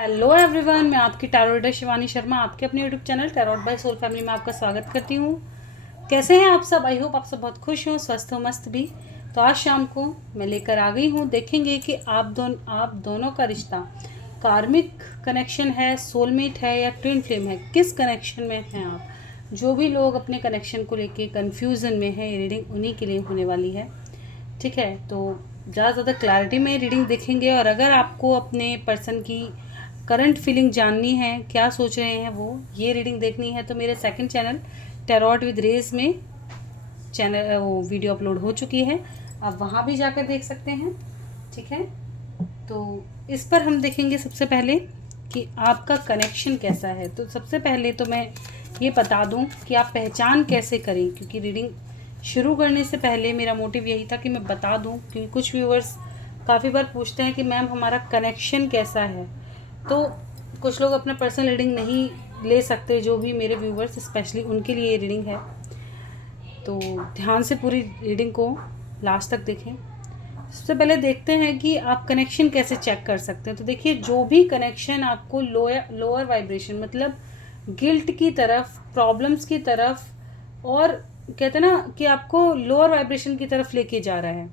Hello everyone, मैं आपकी tarot reader Shivani Sharma आपके अपने YouTube channel tarot by soul family में आपका स्वागत करती हूँ। कैसे हैं आप सब? आई होप आप सब बहुत खुश हो, स्वस्थ हो, मस्त भी। तो आज शाम को मैं लेकर आ गई हूँ, देखेंगे कि आप दोनों का रिश्ता कार्मिक कनेक्शन है, सोलमेट है या ट्विन फ्लेम है। किस कनेक्शन में हैं आप? जो भी लोग अपने कनेक्शन को लेके कन्फ्यूज़न में है, रीडिंग उन्हीं के लिए होने वाली है। ठीक है, तो ज़्यादा क्लैरिटी में रीडिंग देखेंगे। और अगर आपको अपने पर्सन की करंट फीलिंग जाननी है, क्या सोच रहे हैं वो, ये रीडिंग देखनी है, तो मेरे सेकंड चैनल टैरोट विद रेज में चैनल वो वीडियो अपलोड हो चुकी है, आप वहाँ भी जाकर देख सकते हैं। ठीक है, तो इस पर हम देखेंगे सबसे पहले कि आपका कनेक्शन कैसा है। तो सबसे पहले तो मैं ये बता दूं कि आप पहचान कैसे करें, क्योंकि रीडिंग शुरू करने से पहले मेरा मोटिव यही था कि मैं बता दूं, क्योंकि कुछ व्यूअर्स काफ़ी बार पूछते हैं कि मैम हमारा कनेक्शन कैसा है। तो कुछ लोग अपना पर्सनल रीडिंग नहीं ले सकते, जो भी मेरे व्यूवर्स स्पेशली उनके लिए ये रीडिंग है। तो ध्यान से पूरी रीडिंग को लास्ट तक देखें। सबसे पहले देखते हैं कि आप कनेक्शन कैसे चेक कर सकते हैं। तो देखिए, जो भी कनेक्शन आपको लोअर वाइब्रेशन मतलब गिल्ट की तरफ, प्रॉब्लम्स की तरफ और कहते हैं ना कि आपको लोअर वाइब्रेशन की तरफ लेके जा रहा है,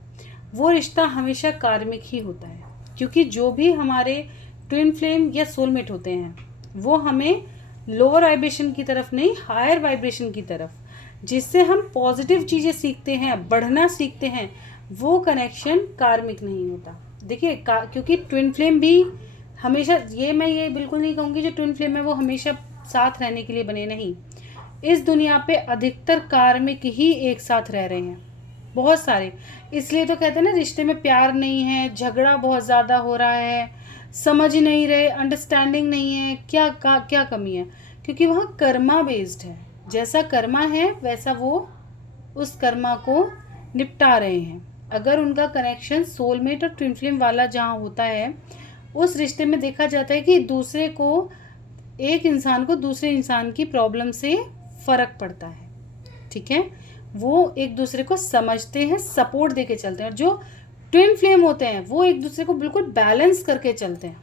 वो रिश्ता हमेशा कार्मिक ही होता है। क्योंकि जो भी हमारे ट्विन फ्लेम या सोलमेट होते हैं वो हमें लोअर वाइब्रेशन की तरफ नहीं, हायर वाइब्रेशन की तरफ, जिससे हम पॉजिटिव चीज़ें सीखते हैं, बढ़ना सीखते हैं, वो कनेक्शन कार्मिक नहीं होता। देखिए क्योंकि ट्विन फ्लेम भी हमेशा, मैं ये बिल्कुल नहीं कहूँगी जो ट्विन फ्लेम है वो हमेशा साथ रहने के लिए बने, नहीं। इस दुनिया पे अधिकतर कार्मिक ही एक साथ रह रहे हैं, बहुत सारे। इसलिए तो कहते हैं ना, रिश्ते में प्यार नहीं है, झगड़ा बहुत ज़्यादा हो रहा है, समझ नहीं रहे, अंडरस्टैंडिंग नहीं है, क्या कमी है, क्योंकि वहाँ कर्मा बेस्ड है। जैसा कर्मा है वैसा वो उस कर्मा को निपटा रहे हैं। अगर उनका कनेक्शन सोलमेट और ट्विन फ्लेम वाला जहाँ होता है, उस रिश्ते में देखा जाता है कि दूसरे को, एक इंसान को दूसरे इंसान की प्रॉब्लम से फ़र्क पड़ता है। ठीक है, वो एक दूसरे को समझते हैं, सपोर्ट देके चलते हैं। और जो ट्विन फ्लेम होते हैं वो एक दूसरे को बिल्कुल बैलेंस करके चलते हैं।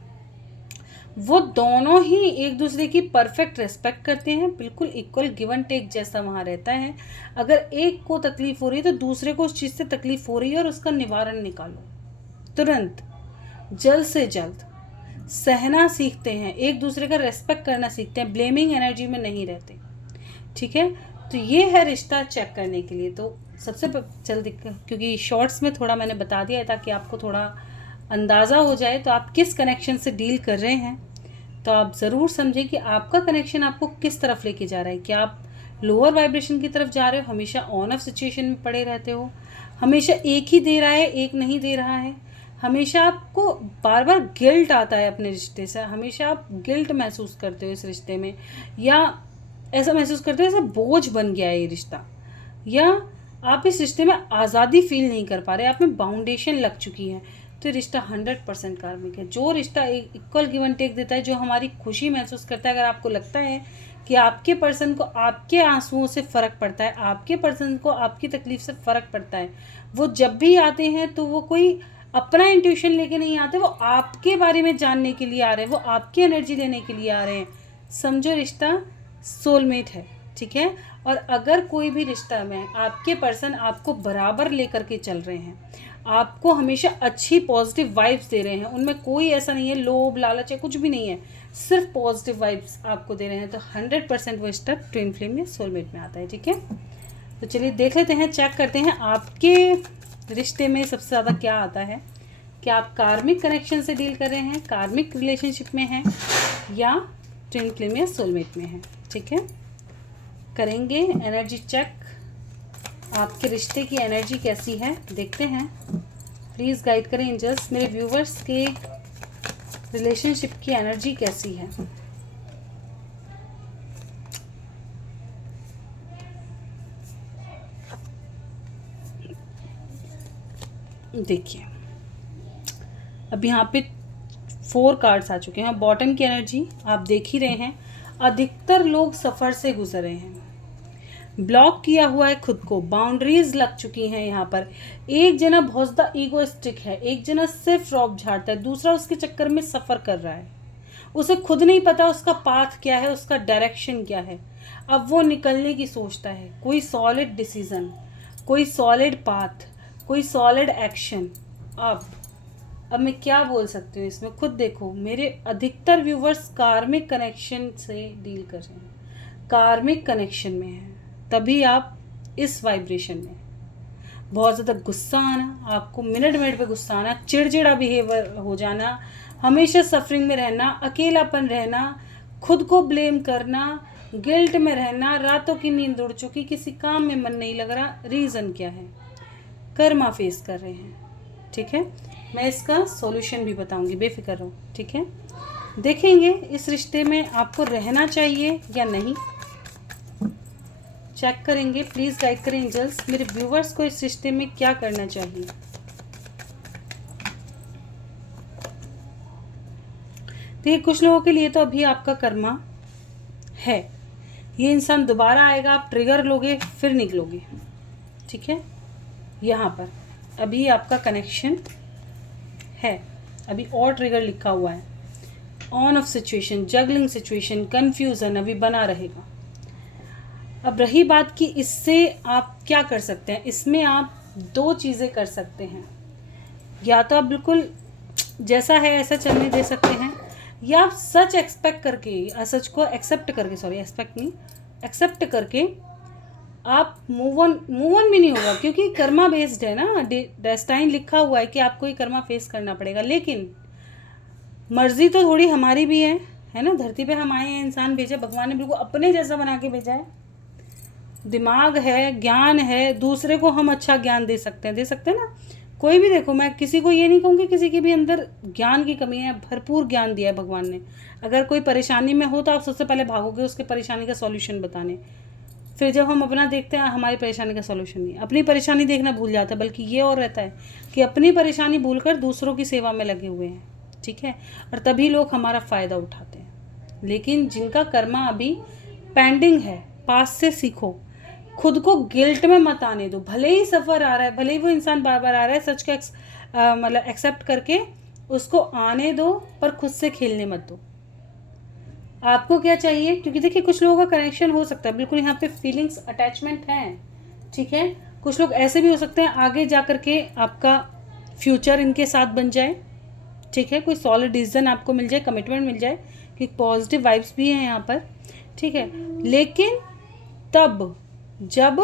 वो दोनों ही एक दूसरे की परफेक्ट रेस्पेक्ट करते हैं, बिल्कुल इक्वल गिव एंड टेक जैसा वहाँ रहता है। अगर एक को तकलीफ हो रही है तो दूसरे को उस चीज़ से तकलीफ हो रही है और उसका निवारण निकालो तुरंत, जल्द से जल्द। सहना सीखते हैं, एक दूसरे का रेस्पेक्ट करना सीखते हैं, ब्लेमिंग एनर्जी में नहीं रहते। ठीक है, तो ये है रिश्ता चेक करने के लिए। तो सबसे जल्दी, क्योंकि शॉर्ट्स में थोड़ा मैंने बता दिया है ताकि आपको थोड़ा अंदाज़ा हो जाए तो आप किस कनेक्शन से डील कर रहे हैं। तो आप ज़रूर समझें कि आपका कनेक्शन आपको किस तरफ लेके जा रहा है। क्या आप लोअर वाइब्रेशन की तरफ जा रहे हो, हमेशा ऑन ऑफ सिचुएशन में पड़े रहते हो, हमेशा एक ही दे रहा है एक नहीं दे रहा है, हमेशा आपको बार बार गिल्ट आता है अपने रिश्ते से, हमेशा आप गिल्ट महसूस करते हो इस रिश्ते में, या ऐसा महसूस करते हो जैसे बोझ बन गया है ये रिश्ता, या आप इस रिश्ते में आज़ादी फील नहीं कर पा रहे, आप में बाउंडेशन लग चुकी है। तो रिश्ता 100% कार्मिक है। जो रिश्ता एक इक्वल गिव एंड टेक देता है, जो हमारी खुशी महसूस करता है, अगर आपको लगता है कि आपके पर्सन को आपके आंसुओं से फ़र्क पड़ता है, आपके पर्सन को आपकी तकलीफ़ से फ़र्क पड़ता है, वो जब भी आते हैं तो वो कोई अपना इंट्यूशन लेके नहीं आते, वो आपके बारे में जानने के लिए आ रहे हैं, वो आपकी एनर्जी लेने के लिए आ रहे हैं। समझो, रिश्ता सोलमेट है। ठीक है, और अगर कोई भी रिश्ता में आपके पर्सन आपको बराबर लेकर के चल रहे हैं, आपको हमेशा अच्छी पॉजिटिव वाइब्स दे रहे हैं, उनमें कोई ऐसा नहीं है लोभ लालच है, कुछ भी नहीं है, सिर्फ पॉजिटिव वाइब्स आपको दे रहे हैं, तो 100% वो रिश्ता ट्विन फ्लेम या सोलमेट में आता है। ठीक है, तो चलिए देख लेते हैं, चेक करते हैं आपके रिश्ते में सबसे ज़्यादा क्या आता है। क्या आप कार्मिक कनेक्शन से डील कर रहे हैं, कार्मिक रिलेशनशिप में हैं, या ट्विन फ्लेम या सोलमेट में हैं। ठीक है, करेंगे एनर्जी चेक। आपके रिश्ते की एनर्जी कैसी है देखते हैं। प्लीज़ गाइड करें एंजल्स, मेरे व्यूवर्स के रिलेशनशिप की एनर्जी कैसी है। देखिए, अब यहाँ पे 4 कार्ड्स आ चुके हैं। बॉटम की एनर्जी आप देख ही रहे हैं, अधिकतर लोग सफ़र से गुजर रहे हैं, ब्लॉक किया हुआ है खुद को, बाउंड्रीज लग चुकी हैं यहाँ पर। एक जना बहुत ज़्यादा ईगोइस्टिक है, एक जना सिर्फ रौब झाड़ता है, दूसरा उसके चक्कर में सफ़र कर रहा है, उसे खुद नहीं पता उसका पाथ क्या है, उसका डायरेक्शन क्या है। अब वो निकलने की सोचता है, कोई सॉलिड डिसीजन, कोई सॉलिड पाथ, कोई सॉलिड एक्शन। अब मैं क्या बोल सकती हूँ इसमें, खुद देखो। मेरे अधिकतर व्यूवर्स कार्मिक कनेक्शन से डील कर रहे हैं, कार्मिक कनेक्शन में है, तभी आप इस वाइब्रेशन में। बहुत ज़्यादा गुस्सा आना, आपको मिनट मिनट पे गुस्सा आना, चिड़चिड़ा बिहेवियर हो जाना, हमेशा सफरिंग में रहना, अकेलापन रहना, खुद को ब्लेम करना, गिल्ट में रहना, रातों की नींद उड़ चुकी, किसी काम में मन नहीं लग रहा। रीज़न क्या है? कर्मा फेस कर रहे हैं। ठीक है, मैं इसका सॉल्यूशन भी बताऊंगी, बेफिक्र रहो। ठीक है, देखेंगे इस रिश्ते में आपको रहना चाहिए या नहीं, चेक करेंगे। प्लीज़ गाइड करें एंजल्स, मेरे व्यूवर्स को इस रिश्ते में क्या करना चाहिए। देखिए, कुछ लोगों के लिए तो अभी आपका कर्मा है, ये इंसान दोबारा आएगा, आप ट्रिगर लोगे फिर निकलोगे। ठीक है, यहाँ पर अभी आपका कनेक्शन है, अभी और ट्रिगर लिखा हुआ है, on off situation, juggling situation, confusion अभी बना रहेगा। अब रही बात कि इससे आप क्या कर सकते हैं, इसमें आप दो चीज़ें कर सकते हैं। या तो आप बिल्कुल जैसा है ऐसा चलने दे सकते हैं, या आप सच एक्सपेक्ट करके, सच को एक्सेप्ट करके, सॉरी एक्सपेक्ट नहीं, एक्सेप्ट करके आप मूव ऑन भी नहीं होगा, क्योंकि कर्मा बेस्ड है ना, डेस्टाइन लिखा हुआ है कि आपको ये कर्मा फेस करना पड़ेगा। लेकिन मर्जी तो थोड़ी हमारी भी है ना। धरती पे हम आए हैं, इंसान भेजा भगवान ने, बिल्कुल अपने जैसा बना के भेजा है। दिमाग है, ज्ञान है, दूसरे को हम अच्छा ज्ञान दे सकते हैं ना। कोई भी देखो, मैं किसी को ये नहीं कहूँगी किसी के भी अंदर ज्ञान की कमी है, भरपूर ज्ञान दिया है भगवान ने। अगर कोई परेशानी में हो तो आप सबसे पहले भागोगे उसके परेशानी का सॉल्यूशन बताने। फिर जब हम अपना देखते हैं, हमारी परेशानी का सॉल्यूशन नहीं, अपनी परेशानी देखना भूल जाता है, बल्कि ये और रहता है कि अपनी परेशानी भूलकर दूसरों की सेवा में लगे हुए हैं। ठीक है, और तभी लोग हमारा फ़ायदा उठाते हैं। लेकिन जिनका कर्मा अभी पेंडिंग है, पास से सीखो, खुद को गिल्ट में मत आने दो। भले ही सफ़र आ रहा है, भले ही वो इंसान बार बार आ रहा है, सच का मतलब एक्सेप्ट करके उसको आने दो, पर खुद से खेलने मत दो। आपको क्या चाहिए, क्योंकि देखिए कुछ लोगों का कनेक्शन हो सकता है, बिल्कुल यहाँ पे फीलिंग्स अटैचमेंट हैं। ठीक है, कुछ लोग ऐसे भी हो सकते हैं आगे जा कर के आपका फ्यूचर इनके साथ बन जाए। ठीक है, कोई सॉलिड डिसीजन आपको मिल जाए, कमिटमेंट मिल जाए, कि पॉजिटिव वाइब्स भी हैं यहाँ पर। ठीक है, लेकिन तब जब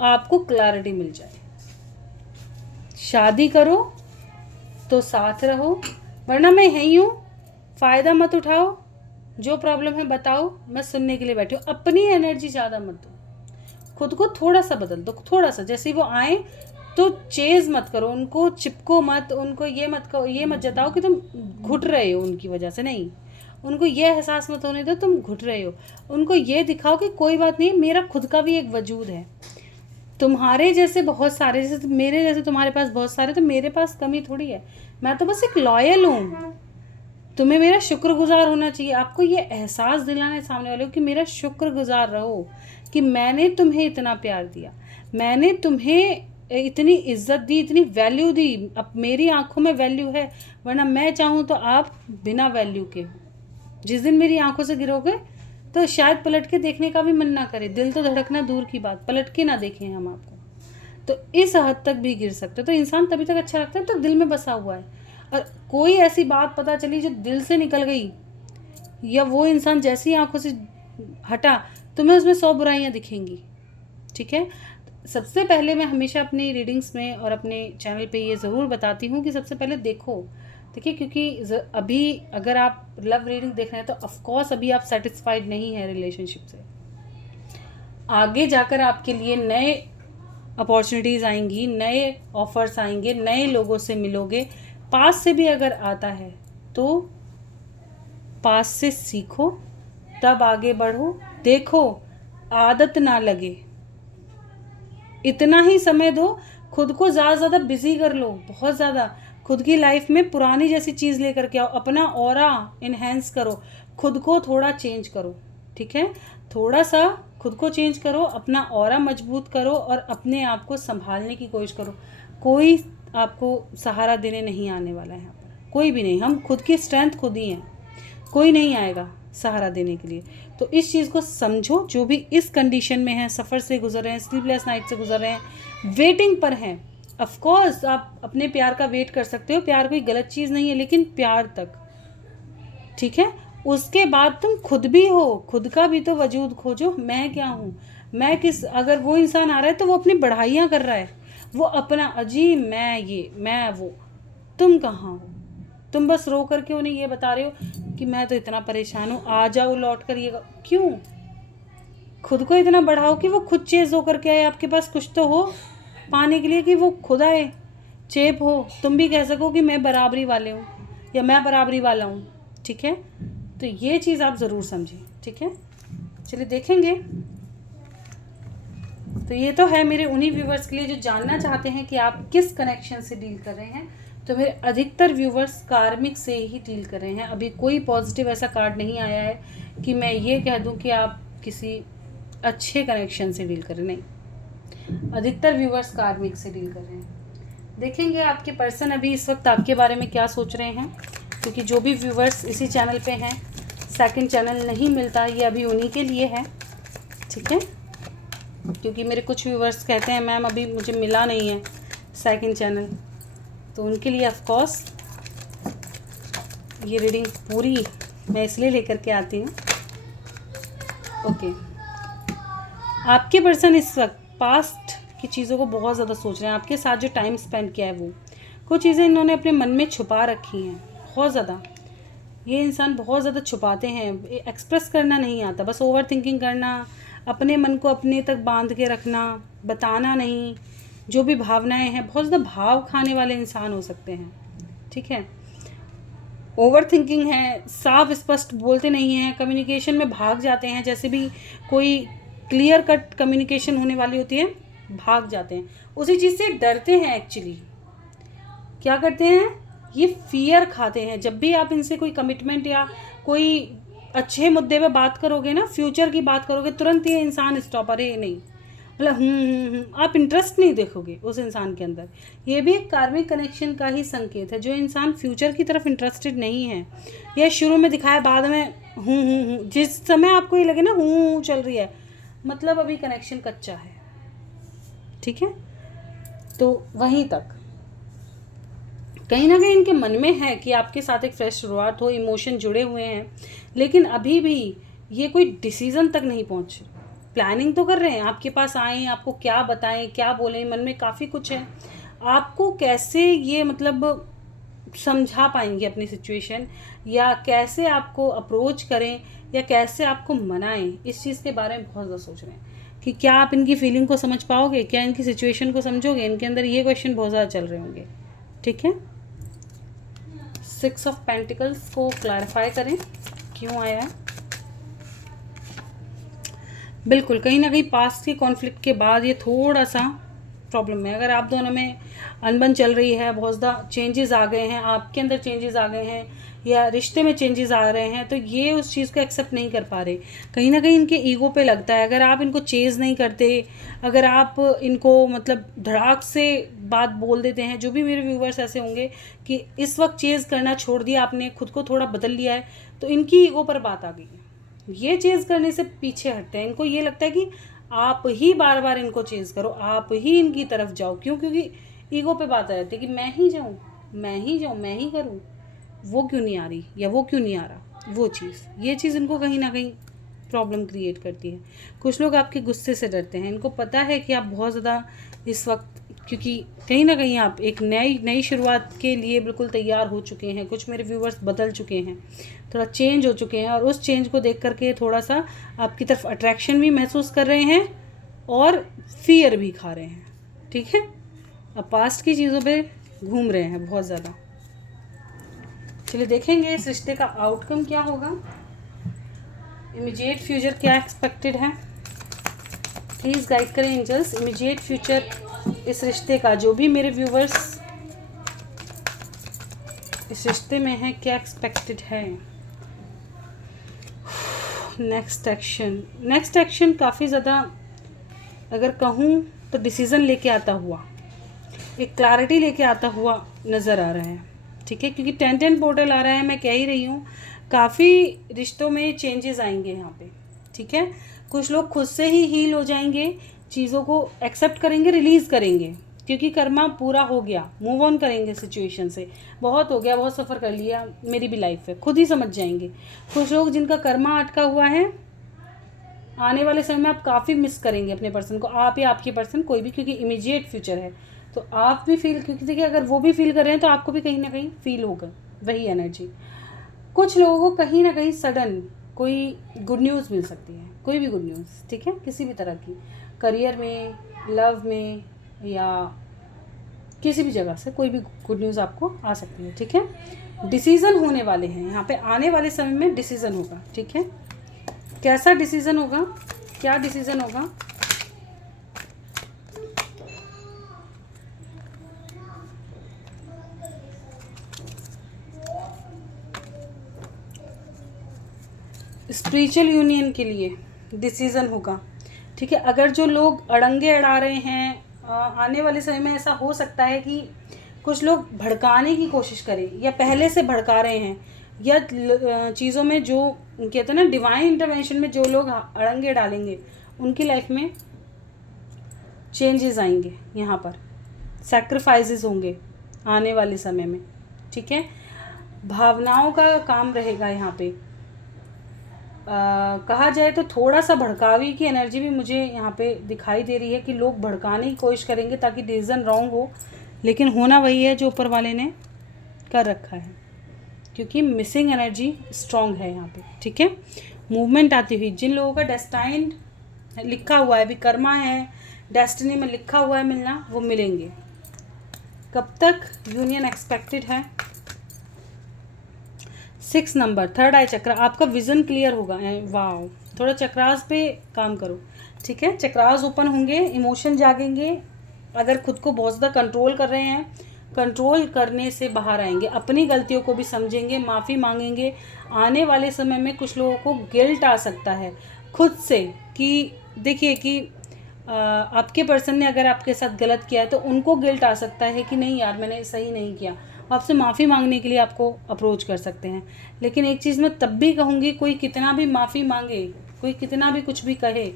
आपको क्लैरिटी मिल जाए। शादी करो तो साथ रहो, वरना मैं यहीं हूँ, फ़ायदा मत उठाओ, जो प्रॉब्लम है बताओ, मैं सुनने के लिए बैठी हूँ। अपनी एनर्जी ज़्यादा मत दो, खुद को थोड़ा सा बदल दो, थोड़ा सा। जैसे वो आए तो चेज मत करो उनको, चिपको मत उनको, ये मत कहो, ये मत जताओ कि तुम घुट रहे हो उनकी वजह से। नहीं, उनको ये एहसास मत होने दो तुम घुट रहे हो। उनको ये दिखाओ कि कोई बात नहीं, मेरा खुद का भी एक वजूद है, तुम्हारे जैसे बहुत सारे, जैसे मेरे जैसे तुम्हारे पास बहुत सारे, तो मेरे पास कमी थोड़ी है, मैं तो बस एक लॉयल हूँ। तुम्हें मेरा शुक्रगुजार होना चाहिए। आपको ये एहसास दिलाना है सामने वाले को कि मेरा शुक्रगुजार रहो कि मैंने तुम्हें इतना प्यार दिया, मैंने तुम्हें इतनी इज्जत दी, इतनी वैल्यू दी। अब मेरी आंखों में वैल्यू है, वरना मैं चाहूँ तो आप बिना वैल्यू के हो। जिस दिन मेरी आंखों से गिरोगे तो शायद पलट के देखने का भी मन ना करे, दिल तो धड़कना दूर की बात, पलट के ना देखें हम आपको, तो इस हद तक भी गिर सकते। तो इंसान तभी तक अच्छा लगता है तो दिल में बसा हुआ है। और कोई ऐसी बात पता चली जो दिल से निकल गई, या वो इंसान जैसी आंखों से हटा, तुम्हें उसमें 100 बुराइयां दिखेंगी। ठीक है, सबसे पहले मैं हमेशा अपनी रीडिंग्स में और अपने चैनल पे ये ज़रूर बताती हूँ कि सबसे पहले देखिए, क्योंकि अभी अगर आप लव रीडिंग देख रहे हैं तो ऑफकोर्स अभी आप सेटिस्फाइड नहीं है रिलेशनशिप से। आगे जाकर आपके लिए नए अपॉर्चुनिटीज़ आएंगी, नए ऑफर्स आएंगे, नए लोगों से मिलोगे। पास से भी अगर आता है तो पास से सीखो, तब आगे बढ़ो। देखो, आदत ना लगे, इतना ही समय दो, खुद को ज़्यादा बिजी कर लो, बहुत ज़्यादा खुद की लाइफ में पुरानी जैसी चीज़ लेकर के आओ, अपना ऑरा इन्हेंस करो, खुद को थोड़ा चेंज करो। ठीक है, थोड़ा सा खुद को चेंज करो, अपना ऑरा मजबूत करो और अपने आप को संभालने की कोशिश करो। कोई आपको सहारा देने नहीं आने वाला है यहाँ पर, कोई भी नहीं। हम खुद की स्ट्रेंथ खुद ही हैं। कोई नहीं आएगा सहारा देने के लिए। तो इस चीज़ को समझो, जो भी इस कंडीशन में हैं, सफ़र से गुजर रहे हैं, स्लीपलेस नाइट से गुजर रहे हैं, वेटिंग पर हैं, ऑफ कोर्स आप अपने प्यार का वेट कर सकते हो, प्यार कोई गलत चीज़ नहीं है, लेकिन प्यार तक, ठीक है। उसके बाद तुम खुद भी हो, खुद का भी तो वजूद खोजो। मैं क्या हूँ, मैं किस, अगर वो इंसान आ रहा है तो वो अपनी बढ़ाइयाँ कर रहा है, वो अपना अजी मैं ये मैं वो, तुम कहाँ हो? तुम बस रो करके उन्हें ये बता रहे हो कि मैं तो इतना परेशान हूँ, आ जाओ लौट कर। ये क्यों? खुद को इतना बढ़ाओ कि वो खुद चेज हो करके आए, आपके पास कुछ तो हो पाने के लिए कि वो खुद आए, चेप हो, तुम भी कह सको कि मैं बराबरी वाले हूँ या मैं बराबरी वाला हूँ, ठीक है। तो ये चीज़ आप ज़रूर समझें, ठीक है। चलिए देखेंगे। तो ये तो है मेरे उन्हीं व्यूवर्स के लिए जो जानना चाहते हैं कि आप किस कनेक्शन से डील कर रहे हैं। तो मेरे अधिकतर व्यूवर्स कार्मिक से ही डील कर रहे हैं। अभी कोई पॉजिटिव ऐसा कार्ड नहीं आया है कि मैं ये कह दूं कि आप किसी अच्छे कनेक्शन से डील कर रहे हैं, नहीं। अधिकतर व्यूवर्स कार्मिक से डील कर रहे हैं। देखेंगे आपके पर्सन अभी इस वक्त आपके बारे में क्या सोच रहे हैं, क्योंकि जो भी व्यूवर्स इसी चैनल पे हैं, सेकंड चैनल नहीं मिलता, ये अभी उन्हीं के लिए है, ठीक है। क्योंकि मेरे कुछ व्यूवर्स कहते हैं मैम अभी मुझे मिला नहीं है सेकंड चैनल, तो उनके लिए ऑफ कोर्स ये रीडिंग पूरी मैं इसलिए लेकर के आती हूँ। ओके, आपके पर्सन इस वक्त पास्ट की चीज़ों को बहुत ज़्यादा सोच रहे हैं। आपके साथ जो टाइम स्पेंड किया है वो कुछ चीज़ें इन्होंने अपने मन में छुपा रखी हैं बहुत ज़्यादा। ये इंसान बहुत ज़्यादा छुपाते हैं, एक्सप्रेस करना नहीं आता, बस ओवर थिंकिंग करना, अपने मन को अपने तक बांध के रखना, बताना नहीं, जो भी भावनाएं हैं, बहुत ज़्यादा भाव खाने वाले इंसान हो सकते हैं, ठीक है। ओवर थिंकिंग है, साफ स्पष्ट बोलते नहीं हैं, कम्युनिकेशन में भाग जाते हैं, जैसे भी कोई क्लियर कट कम्युनिकेशन होने वाली होती है भाग जाते हैं, उसी चीज़ से डरते हैं। एक्चुअली क्या करते हैं, ये फियर खाते हैं। जब भी आप इनसे कोई कमिटमेंट या कोई अच्छे मुद्दे पे बात करोगे ना, फ्यूचर की बात करोगे, तुरंत ये इंसान स्टॉप, अरे नहीं, मतलब आप इंटरेस्ट नहीं देखोगे उस इंसान के अंदर। ये भी एक कार्मिक कनेक्शन का ही संकेत है। जो इंसान फ्यूचर की तरफ इंटरेस्टेड नहीं है, या शुरू में दिखाया बाद में जिस समय आपको ये लगे ना चल रही है, मतलब अभी कनेक्शन कच्चा है, ठीक है। तो वहीं तक कहीं ना कहीं इनके मन में है कि आपके साथ एक फ्रेश शुरुआत हो, इमोशन जुड़े हुए हैं, लेकिन अभी भी ये कोई डिसीज़न तक नहीं पहुंचे। प्लानिंग तो कर रहे हैं, आपके पास आएँ, आपको क्या बताएं, क्या बोलें, मन में काफ़ी कुछ है। आपको कैसे ये मतलब समझा पाएंगे अपनी सिचुएशन, या कैसे आपको अप्रोच करें, या कैसे आपको मनाएं, इस चीज़ के बारे में बहुत ज़्यादा सोच रहे हैं कि क्या आप इनकी फीलिंग को समझ पाओगे, क्या इनकी सिचुएशन को समझोगे। इनके अंदर ये क्वेश्चन बहुत ज़्यादा चल रहे होंगे, ठीक है। 6 ऑफ पेंटिकल्स को क्लैरिफाई करें क्यों आया है। बिल्कुल कहीं ना कहीं पास्ट के कॉन्फ्लिक्ट के बाद ये थोड़ा सा प्रॉब्लम है। अगर आप दोनों में अनबन चल रही है, बहुत ज़्यादा चेंजेस आ गए हैं, आपके अंदर चेंजेस आ गए हैं, या रिश्ते में चेंजेस आ रहे हैं, तो ये उस चीज़ को एक्सेप्ट नहीं कर पा रहे। कहीं ना कहीं इनके ईगो पे लगता है, अगर आप इनको चेज़ नहीं करते, अगर आप इनको मतलब धड़ाक से बात बोल देते हैं, जो भी मेरे व्यूवर्स ऐसे होंगे कि इस वक्त चेज़ करना छोड़ दिया आपने, खुद को थोड़ा बदल लिया है, तो इनकी ईगो पर बात आ गई है। ये चेज़ करने से पीछे हटते हैं। इनको ये लगता है कि आप ही बार बार इनको चेज़ करो, आप ही इनकी तरफ जाओ। क्यों? क्योंकि ईगो पे बात आ जाती है कि मैं ही जाऊँ, मैं ही करूँ, वो क्यों नहीं आ रही या वो क्यों नहीं आ रहा, वो चीज़, ये चीज़ इनको कहीं ना कहीं प्रॉब्लम क्रिएट करती है। कुछ लोग आपके गुस्से से डरते हैं। इनको पता है कि आप बहुत ज़्यादा इस वक्त, क्योंकि कहीं ना कहीं आप एक नई शुरुआत के लिए बिल्कुल तैयार हो चुके हैं। कुछ मेरे व्यूवर्स बदल चुके हैं, थोड़ा चेंज हो चुके हैं, और उस चेंज को देख करके थोड़ा सा आपकी तरफ अट्रैक्शन भी महसूस कर रहे हैं और फियर भी खा रहे हैं, ठीक है। अब पास्ट की चीज़ों पे घूम रहे हैं बहुत ज़्यादा। चलिए देखेंगे इस रिश्ते का आउटकम क्या होगा, इमीडिएट फ्यूचर क्या एक्सपेक्टेड है। प्लीज़ गाइड करें एंजल्स, इमीडिएट फ्यूचर इस रिश्ते का, जो भी मेरे व्यूवर्स इस रिश्ते में हैं, क्या एक्सपेक्टेड है। नेक्स्ट एक्शन काफ़ी ज़्यादा अगर कहूँ तो डिसीज़न लेके आता हुआ, एक क्लैरिटी लेके आता हुआ नज़र आ रहा है, ठीक है। क्योंकि 10-10 पोर्टल आ रहा है, मैं कह ही रही हूँ काफ़ी रिश्तों में चेंजेस आएंगे यहाँ पे, ठीक है। कुछ लोग खुद से ही हील हो जाएंगे, चीज़ों को एक्सेप्ट करेंगे, रिलीज़ करेंगे, क्योंकि कर्मा पूरा हो गया, मूव ऑन करेंगे सिचुएशन से, बहुत हो गया, बहुत सफ़र कर लिया, मेरी भी लाइफ है, खुद ही समझ जाएंगे। कुछ लोग जिनका कर्मा अटका हुआ है, आने वाले समय में आप काफ़ी मिस करेंगे अपने पर्सन को, आप या आपकी पर्सन कोई भी, क्योंकि इमीडिएट फ्यूचर है, तो आप भी फील, क्योंकि देखिए अगर वो भी फील कर रहे हैं तो आपको भी कहीं ना कहीं फील होगा वही एनर्जी। कुछ लोगों को कहीं ना कहीं सडन कोई गुड न्यूज़ मिल सकती है, कोई भी गुड न्यूज़, ठीक है, किसी भी तरह की, करियर में, लव में, या किसी भी जगह से कोई भी गुड न्यूज़ आपको आ सकती है, ठीक है। डिसीज़न होने वाले हैं यहाँ पे, आने वाले समय में डिसीज़न होगा, ठीक है। कैसा डिसीज़न होगा, क्या डिसीज़न होगा? स्पिरिचुअल यूनियन के लिए डिसीज़न होगा, ठीक है। अगर जो लोग अड़ंगे अड़ा रहे हैं, आने वाले समय में ऐसा हो सकता है कि कुछ लोग भड़काने की कोशिश करें या पहले से भड़का रहे हैं, या चीज़ों में जो कहते हैं ना डिवाइन इंटरवेंशन में जो लोग अड़ंगे डालेंगे, उनकी लाइफ में चेंजेस आएंगे, यहाँ पर सैक्रिफाइसेस होंगे आने वाले समय में, ठीक है। भावनाओं का काम रहेगा यहाँ पे। कहा जाए तो थोड़ा सा भड़कावी की एनर्जी भी मुझे यहाँ पे दिखाई दे रही है, कि लोग भड़काने की कोशिश करेंगे ताकि डिसीजन रॉन्ग हो, लेकिन होना वही है जो ऊपर वाले ने कर रखा है, क्योंकि मिसिंग एनर्जी स्ट्रॉन्ग है यहाँ पे, ठीक है। मूवमेंट आती हुई, जिन लोगों का डेस्टाइन लिखा हुआ है, अभी कर्मा है, डेस्टिनी में लिखा हुआ है मिलना, वो मिलेंगे। कब तक यूनियन एक्सपेक्टेड है? 6 नंबर, थर्ड आई चक्र, आपका विजन क्लियर होगा। वाह, थोड़ा चक्रास पे काम करो, ठीक है। चक्रास ओपन होंगे, इमोशन जागेंगे। अगर खुद को बहुत ज़्यादा कंट्रोल कर रहे हैं, कंट्रोल करने से बाहर आएंगे, अपनी गलतियों को भी समझेंगे, माफ़ी मांगेंगे। आने वाले समय में कुछ लोगों को गिल्ट आ सकता है खुद से, कि देखिए कि आपके पर्सन ने अगर आपके साथ गलत किया है तो उनको गिल्ट आ सकता है कि नहीं यार मैंने सही नहीं किया, आपसे माफ़ी मांगने के लिए आपको अप्रोच कर सकते हैं। लेकिन एक चीज़ मैं तब भी कहूँगी, कोई कितना भी माफ़ी मांगे, कोई कितना भी कुछ भी कहे,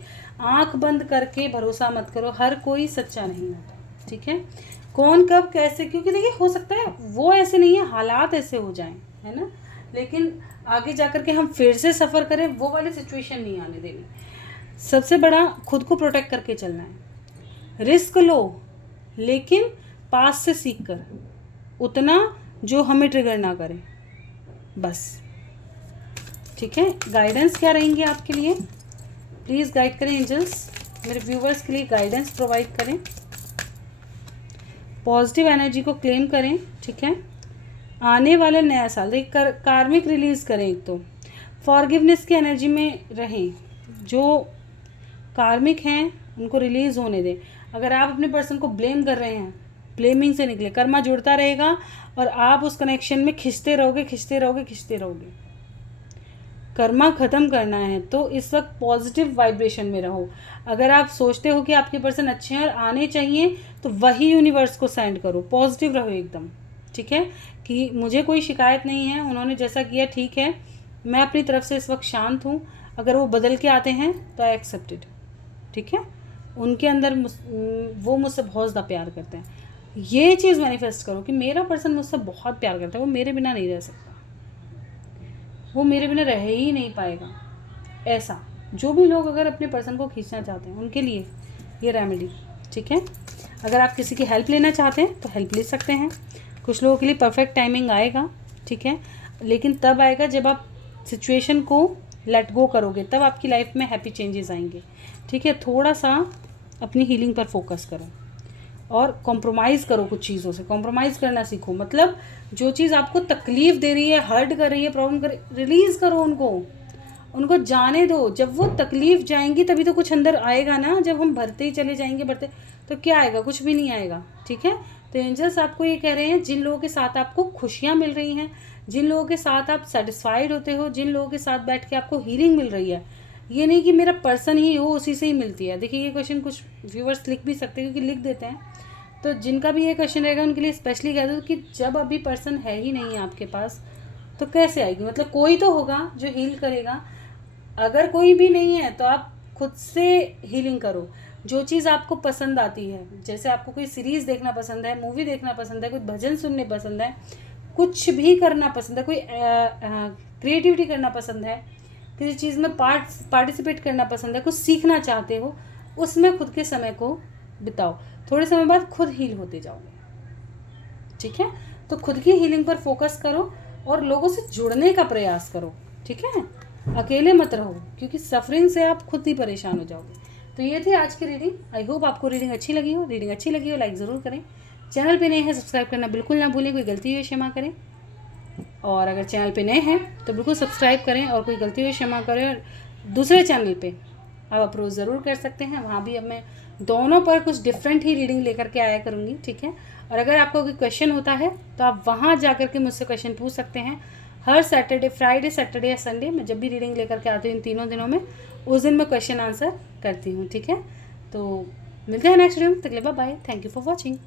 आंख बंद करके भरोसा मत करो, हर कोई सच्चा नहीं होता, ठीक है। कौन कब कैसे, क्योंकि देखिए हो सकता है वो ऐसे नहीं है, हालात ऐसे हो जाएं, है ना, लेकिन आगे जाकर के हम फिर से सफ़र करें, वो वाली सिचुएशन नहीं आने देनी। सबसे बड़ा खुद को प्रोटेक्ट करके चलना है। रिस्क लो, लेकिन पास से सीख कर, उतना जो हमें ट्रिगर ना करे, बस, ठीक है। गाइडेंस क्या रहेंगे आपके लिए? प्लीज़ गाइड करें एंजल्स, मेरे व्यूवर्स के लिए गाइडेंस प्रोवाइड करें, पॉजिटिव एनर्जी को क्लेम करें, ठीक है। आने वाला नया साल कार्मिक रिलीज़ करें, एक तो फॉरगिवनेस की एनर्जी में रहें, जो कार्मिक हैं उनको रिलीज़ होने दें। अगर आप अपने पर्सन को ब्लेम कर रहे हैं, ब्लेमिंग से निकले, कर्मा जुड़ता रहेगा और आप उस कनेक्शन में खिंचते रहोगे, खिंचते रहोगे, खिंचते रहोगे। कर्मा ख़त्म करना है तो इस वक्त पॉजिटिव वाइब्रेशन में रहो। अगर आप सोचते हो कि आपके पर्सन अच्छे हैं और आने चाहिए, तो वही यूनिवर्स को सेंड करो, पॉजिटिव रहो एकदम, ठीक है, कि मुझे कोई शिकायत नहीं है, उन्होंने जैसा किया ठीक है, मैं अपनी तरफ से इस वक्त शांत हूँ। अगर वो बदल के आते हैं तो आई एक्सेप्टेड, ठीक है। उनके अंदर वो मुझसे बहुत ज़्यादा प्यार करते हैं, ये चीज़ मैनिफेस्ट करो कि मेरा पर्सन मुझसे बहुत प्यार करता है, वो मेरे बिना नहीं रह सकता, वो मेरे बिना रह ही नहीं पाएगा। ऐसा जो भी लोग अगर अपने पर्सन को खींचना चाहते हैं उनके लिए ये रेमेडी, ठीक है। अगर आप किसी की हेल्प लेना चाहते हैं तो हेल्प ले सकते हैं। कुछ लोगों के लिए परफेक्ट टाइमिंग आएगा, ठीक है, लेकिन तब आएगा जब आप सिचुएशन को लेट गो करोगे, तब आपकी लाइफ में हैप्पी चेंजेस आएंगे, ठीक है। थोड़ा सा अपनी हीलिंग पर फोकस करो और कॉम्प्रोमाइज़ करो, कुछ चीज़ों से कॉम्प्रोमाइज़ करना सीखो। मतलब जो चीज़ आपको तकलीफ़ दे रही है, हर्ट कर रही है, प्रॉब्लम कर, रिलीज़ करो उनको जाने दो। जब वो तकलीफ़ जाएंगी तभी तो कुछ अंदर आएगा ना। जब हम भरते ही चले जाएंगे, भरते, तो क्या आएगा? कुछ भी नहीं आएगा, ठीक है। तो एंजल्स आपको ये कह रहे हैं, जिन लोगों के साथ आपको खुशियाँ मिल रही हैं, जिन लोगों के साथ आप सेटिस्फाइड होते हो, जिन लोगों के साथ बैठ के आपको हीलिंग मिल रही है, ये नहीं कि मेरा पर्सन ही हो उसी से ही मिलती है। देखिए ये क्वेश्चन कुछ व्यूवर्स लिख भी सकते हैं, क्योंकि लिख देते हैं, तो जिनका भी ये क्वेश्चन रहेगा उनके लिए स्पेशली कह दो कि जब अभी पर्सन है ही नहीं आपके पास, तो कैसे आएगी? मतलब कोई तो होगा जो हील करेगा। अगर कोई भी नहीं है तो आप खुद से हीलिंग करो। जो चीज़ आपको पसंद आती है, जैसे आपको कोई सीरीज़ देखना पसंद है, मूवी देखना पसंद है, कुछ भजन सुनने पसंद है, कुछ भी करना पसंद है, कोई क्रिएटिविटी करना पसंद है, किसी चीज़ में पार्टिसिपेट करना पसंद है, कुछ सीखना चाहते हो, उसमें खुद के समय को बिताओ। थोड़े समय बाद खुद हील होते जाओगे। ठीक है, तो खुद की हीलिंग पर फोकस करो और लोगों से जुड़ने का प्रयास करो। ठीक है, अकेले मत रहो, क्योंकि सफरिंग से आप खुद ही परेशान हो जाओगे। तो ये थी आज की रीडिंग। आई होप आपको रीडिंग अच्छी लगी हो। रीडिंग अच्छी लगी हो लाइक ज़रूर करें। चैनल पे नए हैं सब्सक्राइब करना बिल्कुल ना भूलें, कोई गलती हुई क्षमा करें। और अगर चैनल पे नए हैं तो बिल्कुल सब्सक्राइब करें, और कोई गलती हुई क्षमा करें। और दूसरे चैनल पे आप अप्रोच ज़रूर कर सकते हैं, वहाँ भी अब मैं दोनों पर कुछ डिफरेंट ही रीडिंग लेकर के आया करूँगी। ठीक है, और अगर आपको कोई क्वेश्चन होता है तो आप वहाँ जा कर के मुझसे क्वेश्चन पूछ सकते हैं। हर सैटरडे, फ्राइडे, सैटरडे या संडे मैं जब भी रीडिंग लेकर के आती हूँ इन तीनों दिनों में, उस दिन मैं क्वेश्चन आंसर करती हूँ। ठीक है, तो मिलते हैं नेक्स्ट वीडियो में। तक के लिए bye bye. Thank you for watching.